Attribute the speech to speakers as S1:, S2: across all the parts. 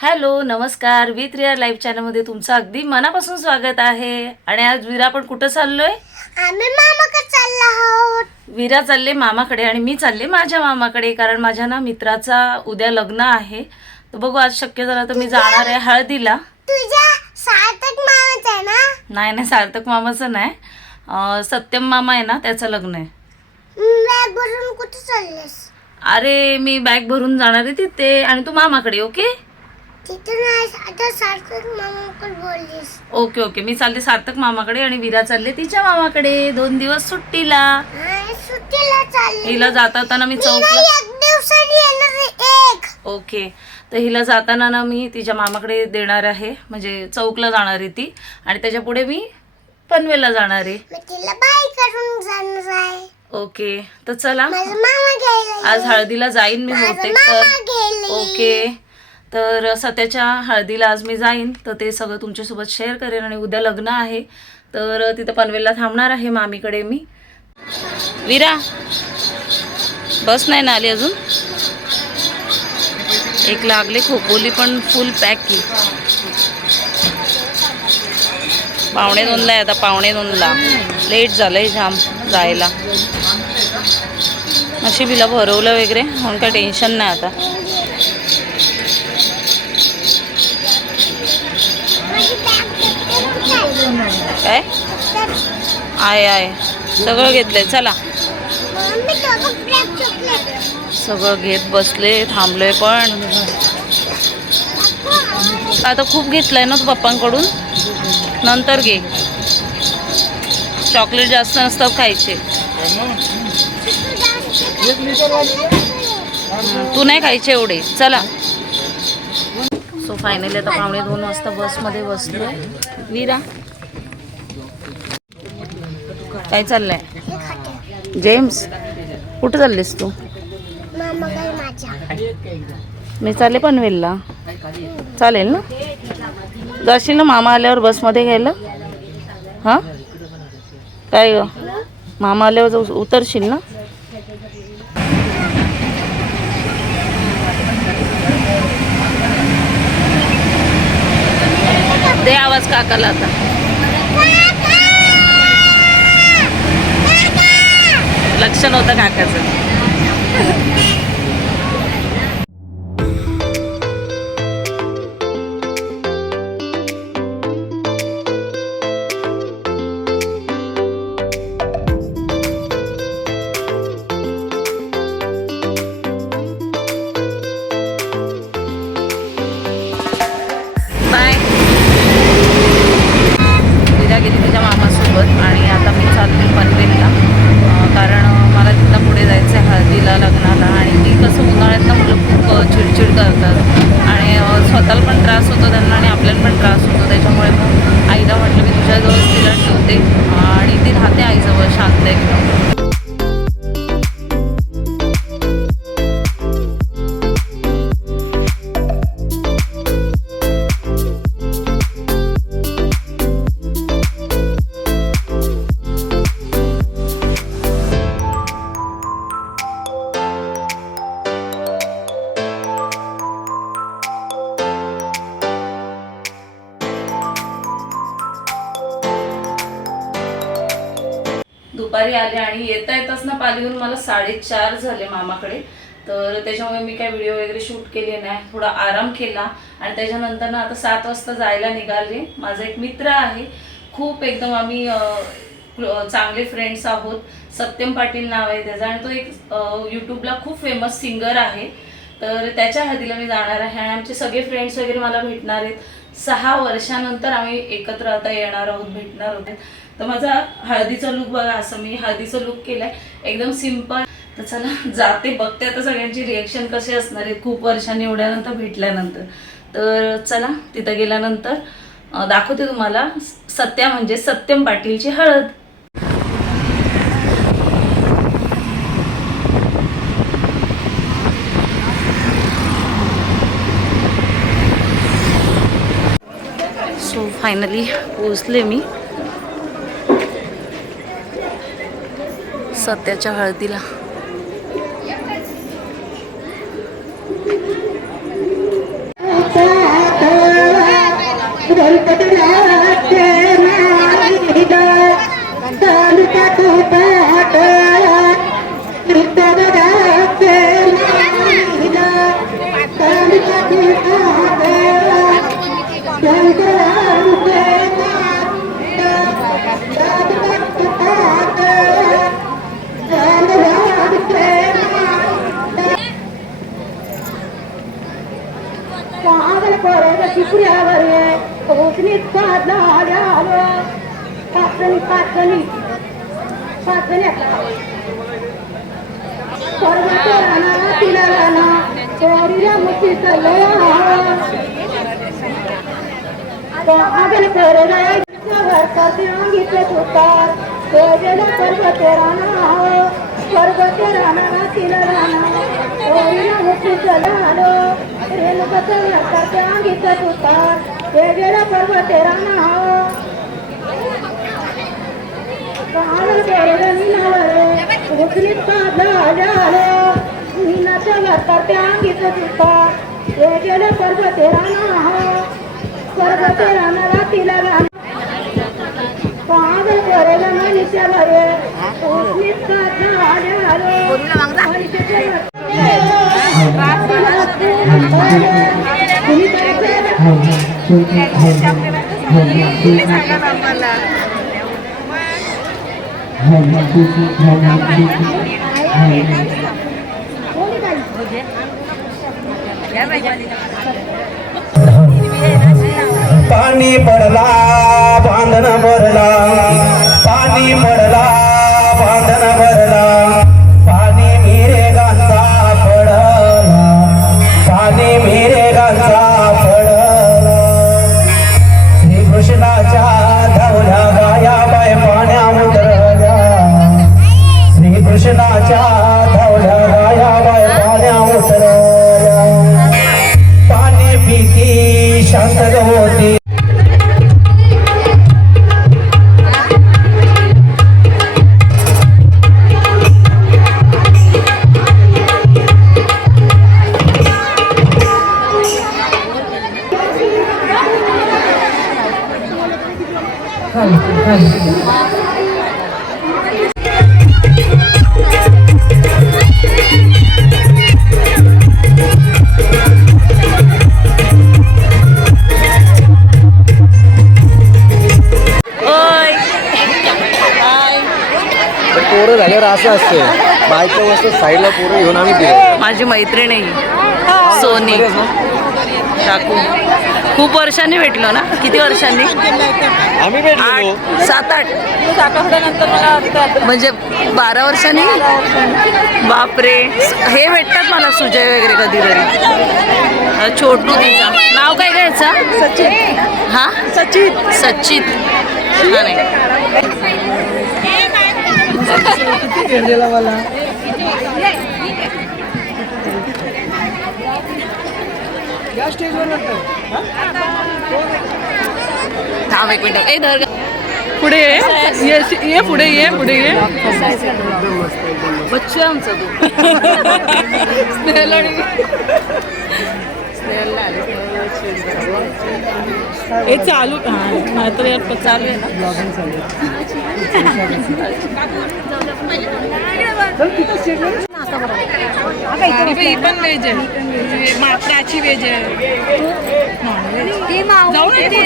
S1: Hello नमस्कार. With rear live चॅनलमध्ये तुमचं अगदी मनापासून स्वागत आहे. आणि आज विरा आपण कुठं चाललोय? आम्ही मामाकडे चाललो आहोत. विरा चालले मामाकडे आणि मी चालले माझ्या मामाकडे कारण माझ्या ना मित्राचा उद्या लग्न आहे. तर बघू आज शक्य झालं तर मी जाणार आहे हळदीला. तुझ्या सार्थक मामाच आहे ना? नाही नाही सार्थक मामाचं नाही. सत्यम मामा आहे ना त्याचं लग्न आहे. बॅग भरून कुठे चाललेस? अरे मी बॅग भरून जाणार आहे तिथे. आणि तू मामाकडे ओके? Okay okay. मी चालले सार्थक मामाकडे आणि विरा चालले तिच्या मामाकडे. दोन दिवस सुट्टीला. हिला जाताना मी मी चौकला ओके. तर हिला जाताना ना मी तिच्या मामाकडे देणार आहे. म्हणजे चौकला जाणार आहे ती. आणि त्याच्या पुढे मी पनवेलला जाणार आहे. ओके. तर चला. आज हळदीला जाईन मी बहुतेक तर. ओके. तर सध्याच्या हळदीला आज मी जाईन तर ते सगळं तुमच्यासोबत शेअर करेन आणि उद्या लग्न आहे. तर तिथं पनवेलला थांबणार आहे मामीकडे मी. विरा बस नाही ना आली अजून? एक लागले खोपोली पण फुल पॅक की
S2: पावणे दोनला आहे आता पावणे दोनला.
S1: लेट झालंय जाम जायला. नशिबीला भरवलं वगैरे म्हणून काय टेन्शन नाही आता. काय? आहे आहे सगळं घेतलंय. चला. सगळं घेत बसले थांबलोय पण. आता खूप घेतलंय ना तू पप्पांकडून? नंतर घे. चॉकलेट जास्त नसतात खायचे. तू नाही खायचे एवढे. चला. सो फायनली आता पावणे दोन वाजता बसमध्ये बसलो वीरा काय चाललंय? जेम्स कुठं चाललीस तू? मी चालले पनवेलला. चालेल ना? जाशील ना मामा आल्यावर बसमध्ये घ्यायला? हां? काय ग? मामा आल्यावर जाऊ उतरशील ना? दे आवाज काकाला आता. लक्ष नव्हतं काकाचं. येताच ना पालीहून मला साडेचार झाले मामाकडे. तर त्याच्यामुळे मी काय व्हिडिओ वगैरे शूट केले नाही. थोडा आराम केला आणि त्याच्यानंतर ना आता सात वाजता जायला निघाले. माझा एक मित्र आहे. खूप एकदम आम्ही चांगले फ्रेंड्स आहोत. सत्यम पाटील नाव आहे त्याचं आणि तो एक यूट्यूबला खूप फेमस सिंगर आहे. तर त्याच्या हदीला मी जाणार आहे आणि आमचे सगळे फ्रेंड्स वगैरे मला भेटणार आहेत. सहा वर्षानंतर आम्ही एकत्र आता येणार आहोत भेटणार आहोत. तर माझा हळदीचा लुक बघा असं मी हळदीचा लुक केलाय. एकदम सिंपल तर चला जाते बघते आता सगळ्यांची रिएक्शन कशी असणार आहे खूप वर्षांनी एवढ्यानंतर भेटल्यानंतर. तर चला तिथं गेल्यानंतर दाखवते तुम्हाला सत्या म्हणजे सत्यम पाटीलची हळद सो फायनली पोचले मी. सत्याच्या हळदीला. पाचणी पाचणी. पाचणी पर्वतो राणा तिला राणा चोरीला मुठी कागल पोराला घर करते तेजेला पर्वते राणा पर्वते राणा तिला राणा चोरीला मुठी रेणुकाचं घर करते तुकार तेजेला पर्वते राणा पर्वते राणा पर्वते राणा रातीला राणा पागल करेला मनुष्य भरे उठलीत काढला आलो मनुष्याचे पाणी पडला पोरं झाल्यावर असं असतं. बायच्या वस्तू साईडला पोरं घेऊन आम्ही दिलं माझी मैत्रीण आहे. सोनी. काकू खूप वर्षांनी भेटलो ना? किती वर्षांनी? आम्ही भेटलो. आठ सात आठ. म्हणजे बारा वर्षांनी? बापरे. हे भेटतात मला सुजय वगैरे कधीतरी छोटू तिचा. नाव काय घ्यायचं सचिन. हा सचित सचित हा नाही थांब एक मिनिट. ए धर पुढे ये. ये ये पुढे ये पुढे ये. बच्चू आमचा तू. स्नेहल आणि हे चालू हा तर यार प- चालू आहे ना. ही पण व्हेज आहे. मात्राची व्हेज आहे. येते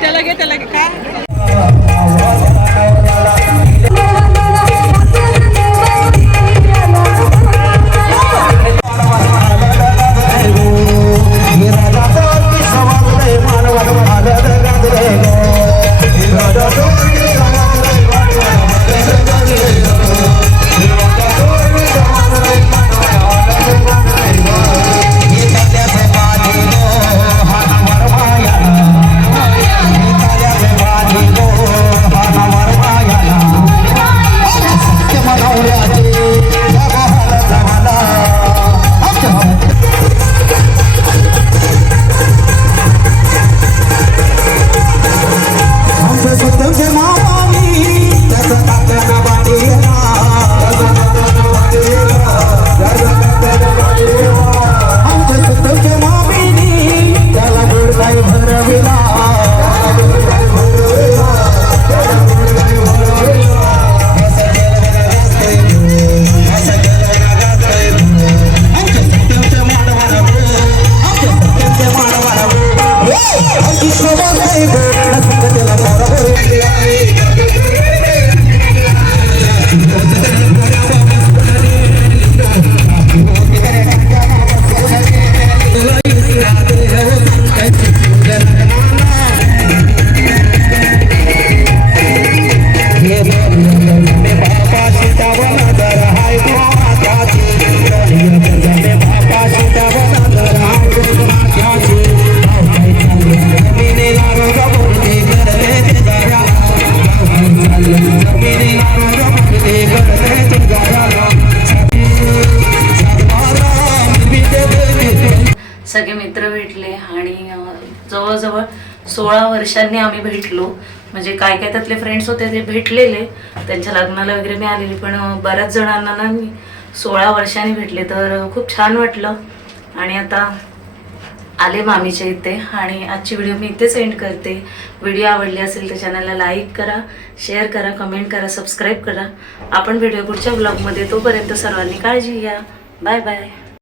S1: त्याला घे त्याला घे का? वर्षांनी आम्ही भेटलो. म्हणजे काय काय त्यातले फ्रेंड्स होते ते भेटलेले. त्यांच्या लग्नाला वगैरे मी आलेली पण बऱ्याच जणांना ना मी सोळा वर्षांनी भेटले तर खूप छान वाटलं. आणि आता आले मामीच्या इथे आणि आजची व्हिडिओ मी इथेच एंड करते. व्हिडिओ आवडली असेल तर चॅनलला लाईक करा शेअर करा कमेंट करा सबस्क्राईब करा. आपण व्हिडिओ पुढच्या ब्लॉगमध्ये तोपर्यंत सर्वांनी काळजी घ्या. Bye bye